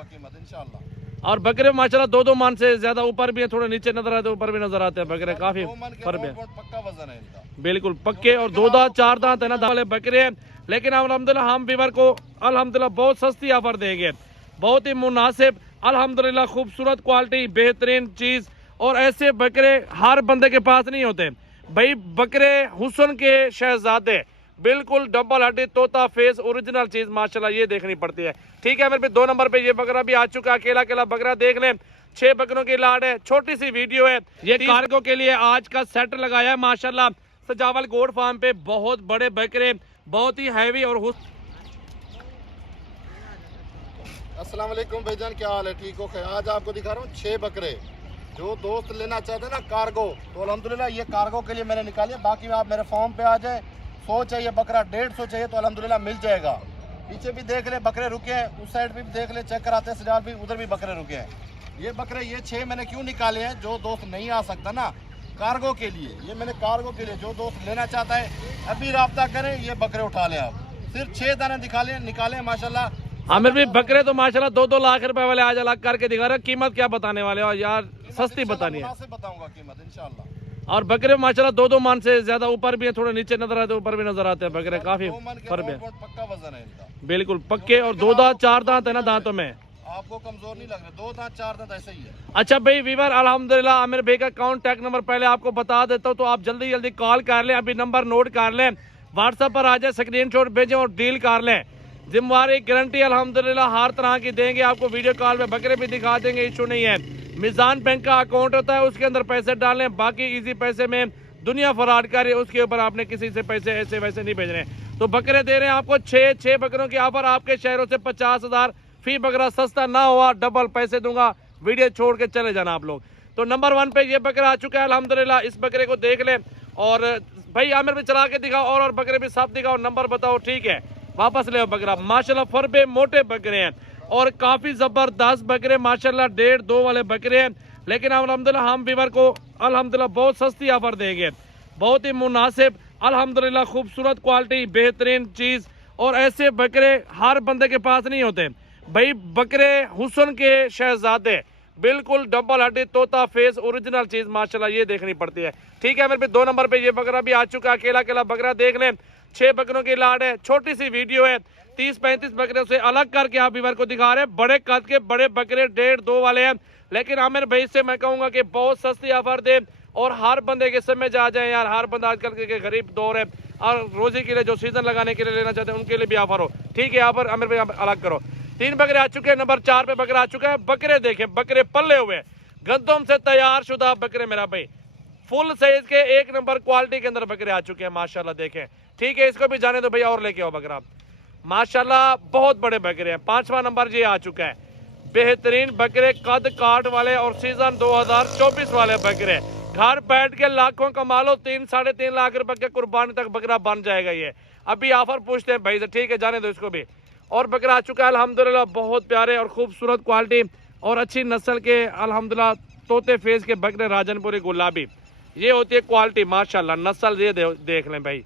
बताऊंगा कीमत इंशाल्लाह। और बकरे माशाल्लाह 2-2 मन से ज्यादा ऊपर भी है, थोड़े नीचे नजर आते हैं, ऊपर भी नजर आते हैं बकरे, काफी 2 मन के फर्क है। पक्का वजन है इनका, बिल्कुल पक्के और 2 दांत 4 दांत है ना वाले बकरे हैं। लेकिन अल्हम्दुलिल्लाह हम व्यूअर को अल्हम्दुलिल्लाह बहुत सस्ती ऑफर देंगे, बहुत ही मुनासिब, अल्हम्दुलिल्लाह खूबसूरत क्वालिटी, बेहतरीन चीज। और ऐसे बकरे हर बंदे के पास नहीं होते भाई, बकरे हुस्न के शहजादे, बिल्कुल डबल हड्डी तोता फेस ओरिजिनल चीज माशाल्लाह ये देखनी पड़ती है। ठीक है, मेरे पे 2 नंबर पे ये बकरा भी आ चुका है, अकेला अकेला बकरा देख लें। 6 बकरों की लाड है, छोटी सी वीडियो है, ये कार्गो के लिए आज का सेट लगाया है माशाल्लाह सजावल गोट फार्म पे। बहुत बड़े बकरे, बहुत ही हैवी और अस्सलाम वालेकुम भाईजान, क्या हाल है? ठीक हो? आज आपको दिखा रहा हूँ 6 बकरे। जो दोस्त लेना चाहते हैं ना कार्गो, तो अल्हम्दुलिल्लाह ये कार्गो के लिए मैंने निकाले। बाकी आप मेरे फॉर्म पे आ जाए, 100 चाहिए बकरा, 150 चाहिए तो अल्हम्दुलिल्लाह मिल जाएगा। पीछे भी देख ले बकरे रुके हैं, उस साइड भी देख ले, चेक कराते हैं सजाल भी, उधर भी बकरे रुके हैं। ये बकरे ये 6 मैंने क्यों निकाले हैं, जो दोस्त नहीं आ सकता ना कार्गो के लिए, ये मैंने कार्गो के लिए, जो दोस्त लेना चाहता है अभी राब्ता करें, ये बकरे उठा लें। आप सिर्फ 6 दाने निकाले माशाल्लाह। आमिर भी बकरे तो माशाल्लाह 2-2 लाख रुपए वाले आज अलग करके दिखा रहे, कीमत क्या बताने वाले हो यार, सस्ती बतानी है। बताऊंगा कीमत इंशाल्लाह। और बकरे माशाल्लाह 2-2 मन से ज्यादा ऊपर भी है, थोड़े नीचे नजर आते हैं, ऊपर भी नजर आते हैं बकरे, काफी फर्क है। पक्का वजन है इनका, बिल्कुल पक्के और 2 दांत 4 दांत है ना दांतों में, आपको कमजोर नहीं लग रहे, 2 दांत 4 दांत ऐसे ही है। अच्छा भाई वीवर अल्हम्दुलिल्लाह आमिर भाई का कॉन्टैक्ट नंबर पहले आपको बता देता हूँ, तो आप जल्दी जल्दी कॉल कर लें, अभी नंबर नोट कर लें, व्हाट्सएप पर आ जाए, स्क्रीनशॉट भेजें और डील कर लें। जिम्मेवारी गारंटी अल्हम्दुलिल्लाह हर तरह की देंगे आपको, वीडियो कॉल में बकरे भी दिखा देंगे, इशू नहीं है। मिजान बैंक का अकाउंट होता है, उसके अंदर पैसे डालें, बाकी इजी पैसे में दुनिया फराड करे, उसके ऊपर आपने किसी से पैसे ऐसे वैसे नहीं भेजने। तो बकरे दे रहे हैं आपको 6 बकरों की ऑफर, आपके शहरों से 50,000 फी बकरा, सस्ता ना हुआ डबल पैसे दूंगा, वीडियो छोड़ के चले जाना आप लोग। तो नंबर 1 पे ये बकरा आ चुका है अल्हम्दुलिल्लाह, इस बकरे को देख लें। और भाई आमिर भी चला के दिखाओ और बकरे भी सब दिखाओ, नंबर बताओ, ठीक है वापस ले बकरा। माशाल्लाह फरबे मोटे बकरे हैं और काफी जबरदस्त बकरे माशाल्लाह, 1.5-2 वाले बकरे हैं। लेकिन अल्हम्दुलिल्लाह हम व्यूअर को अल्हम्दुलिल्लाह बहुत सस्ती ऑफर देंगे, बहुत ही मुनासिब, अल्हम्दुलिल्लाह खूबसूरत क्वालिटी, बेहतरीन चीज। और ऐसे बकरे हर बंदे के पास नहीं होते भाई, बकरे हुस्न के शहजादे, बिल्कुल डबल हड्डी तोता फेस ओरिजिनल चीज माशाल्लाह ये देखनी पड़ती है। ठीक है, मेरे पे 2 नंबर पे ये बकरा भी आ चुका है, अकेला अकेला बकरा देख लें। 6 बकरों की लाड है, छोटी सी वीडियो है, 30-35 बकरे से अलग करके आप व्यूअर को दिखा रहे हैं। बड़े कद के बड़े बकरे 1.5-2 वाले हैं, लेकिन आमिर भाई से मैं कहूंगा कि बहुत सस्ती ऑफर दे और हर बंदे के समझ आ जाए यार। हर बंदा आजकल के गरीब दौर है और रोजी के लिए जो सीजन लगाने के लिए लेना चाहते हैं उनके लिए भी ऑफर हो, ठीक है। यहाँ पर आमिर भाई अलग करो। 3 बकरे आ चुके हैं, नंबर 4 पे बकरा आ चुका है। बकरे देखें, बकरे पल्ले हुए, गंदम से तैयार शुदा बकरे मेरा भाई, फुल साइज के 1 नंबर क्वालिटी के अंदर बकरे आ चुके हैं माशाल्लाह, देखें। ठीक है, इसको भी जाने दो भैया और लेके आओ बकरा, माशाल्लाह बहुत बड़े बकरे हैं। 5वां नंबर ये आ चुका है, बेहतरीन बकरे, कद काट वाले और सीजन 2024 वाले बकरे। घर बैठ के लाखों कमा लो, 3-3.5 लाख रुपए के कुर्बानी तक बकरा बन जाएगा ये। अभी ऑफर पूछते हैं भाई से, ठीक है जाने दो इसको भी। और बकरा आ चुका है अल्हम्दुलिल्लाह, बहुत प्यारे और खूबसूरत क्वालिटी और अच्छी नस्ल के अल्हम्दुलिल्लाह तोते फेस के बकरे, राजनपुरी गुलाबी, ये होती है क्वालिटी माशाल्लाह, नस्ल ये देख लें भाई,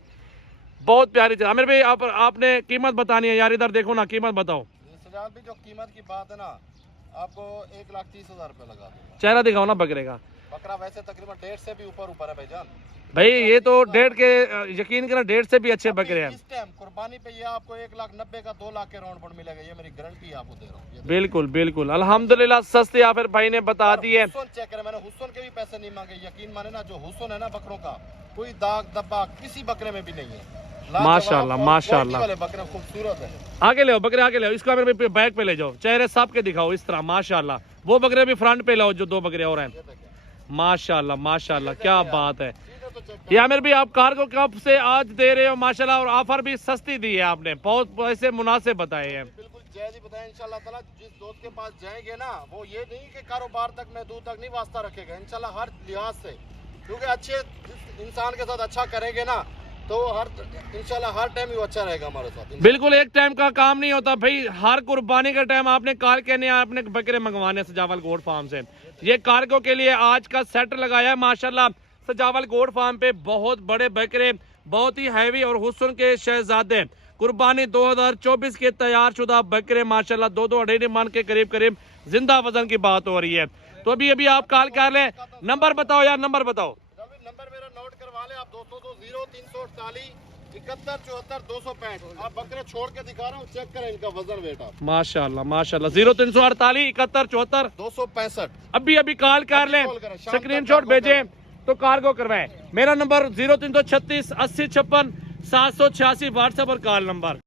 बहुत प्यारी चीज। आमिर भाई आपने कीमत बतानी है यार, इधर देखो ना, कीमत बताओ। सजाल भी जो कीमत की बात है ना, आपको 1,30,000 रुपए लगा दूंगा। चेहरा दिखाओ ना बकरे का। बकरा वैसे तकरीबन 1.5 से भी ऊपर है भाईजान। भाई ये तो 1.5 के, यकीन करना 1.5 से भी अच्छे बकरे हैं। इस टाइम कुर्बानी पे ये आपको 1,90,000 का 2 लाख के राउंड पर मिलेगा, ये मेरी गारंटी आपको दे रहा हूँ। बिल्कुल बिल्कुल अल्हम्दुलिल्लाह सस्ते ऑफर भाई ने बता दिए। हुस्न चेक करें, मैंने हुस्न के भी पैसे नहीं मांगे, यकीन माने ना, जो हुस्न है ना बकरों का, कोई दाग धब्बा किसी बकरे में भी नहीं है माशाल्लाह माशाल्लाह। वाले बकरे खूबसूरत है। आगे ले आओ बकरे, आगे ले आओ, इसको आमिर भाई बैक पे ले जाओ, चेहरे सब के दिखाओ इस तरह माशाल्लाह। वो बकरे भी फ्रंट पे लाओ, जो 2 बकरे और हैं माशाल्लाह माशाल्लाह, क्या बात है। ये आमिर भी आप कार्गो कप से आज दे रहे हो माशाल्लाह, और ऑफर भी सस्ती दी है आपने, बहुत पैसे मुनासिब बताए हैं। बिल्कुल जायज ही बताया इंशाल्लाह ताला। जिस दोस्त के पास जाएंगे ना, वो ये नहीं कि कारोबार तक महदूद तक नहीं वास्ता रखेगा इंशाल्लाह, हर लिहाज से, क्योंकि अच्छे इंसान के साथ अच्छा करेंगे ना तो हर इंशाल्लाह हर टाइम ही अच्छा रहेगा हमारे साथ। बिल्कुल एक टाइम का काम नहीं होता भाई, हर कुर्बानी का टाइम आपने कार कहने आपने बकरे मंगवाने सजावल गोट फार्म से। ये कार्गो के लिए आज का सेट लगाया है माशाल्लाह सजावल गोट फार्म पे, बहुत बड़े बकरे, बहुत ही हैवी और हुस्न के शहजादे, कुर्बानी 2024 के तैयार शुदा बकरे माशाल्लाह 2-2 अढ़ाई मन के करीब करीब जिंदा वजन की बात हो रही है। तो अभी अभी आप कॉल कर लें। नंबर बताओ यार, नंबर बताओ। नंबर मेरा नोट करवा ले आप दोस्तों, तो 0348 71 74 265। आप बकरे छोड़ के दिखा रहा हूँ, चेक करें इनका वजन वेट आप। माशाल्लाह माशाल्लाह 0348 71 74 265। अभी अभी कॉल कर लें, स्क्रीनशॉट भेजें तो कार्गो करवाएं। मेरा नंबर 0336 80 56 786 व्हाट्सएप और कॉल नंबर।